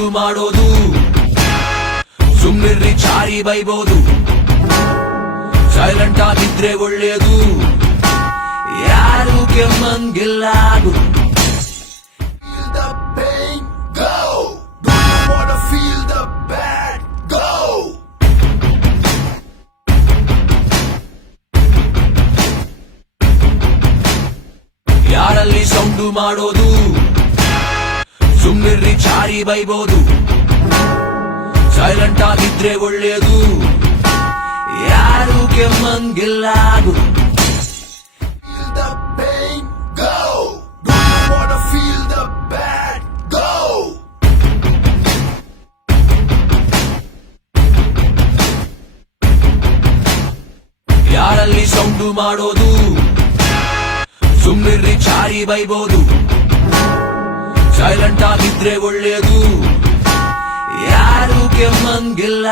sound ಮಾಡೋದು ಸುಮ್ನಿರ್ರಿ Chari ಬೈಬೋದು silent ಆಗಿದ್ರೆ ಒಳ್ಳೇದು ಯಾರು ಕೆಮ್ಮಂಗಿಲ್ಲ ಯಾರಲ್ಲಿ ಸೌಂಡು ಮಾಡೋದು ಸುಮ್ನಿರ್ರಿ ಚಾರಿ ಬೈಬೋದು ಸೈಲೆಂಟ್ ಆಗಿದ್ರೆ ಒಳ್ಳೇದು ಯಾರು ಕೆಮ್ಮಂಗಿಲ್ಲ ಯಾರಲ್ಲಿ ಸೌಂಡು ಮಾಡೋದು ಸುಮ್ನಿರ್ರಿ ಚಾರಿ ಬೈಬೋದು ಸೈಲೆಂಟ್ ಆಗಿದ್ರೆ ಒಳ್ಳೇದು ಯಾರು ಕೆಮ್ಮಂಗಿಲ್ಲ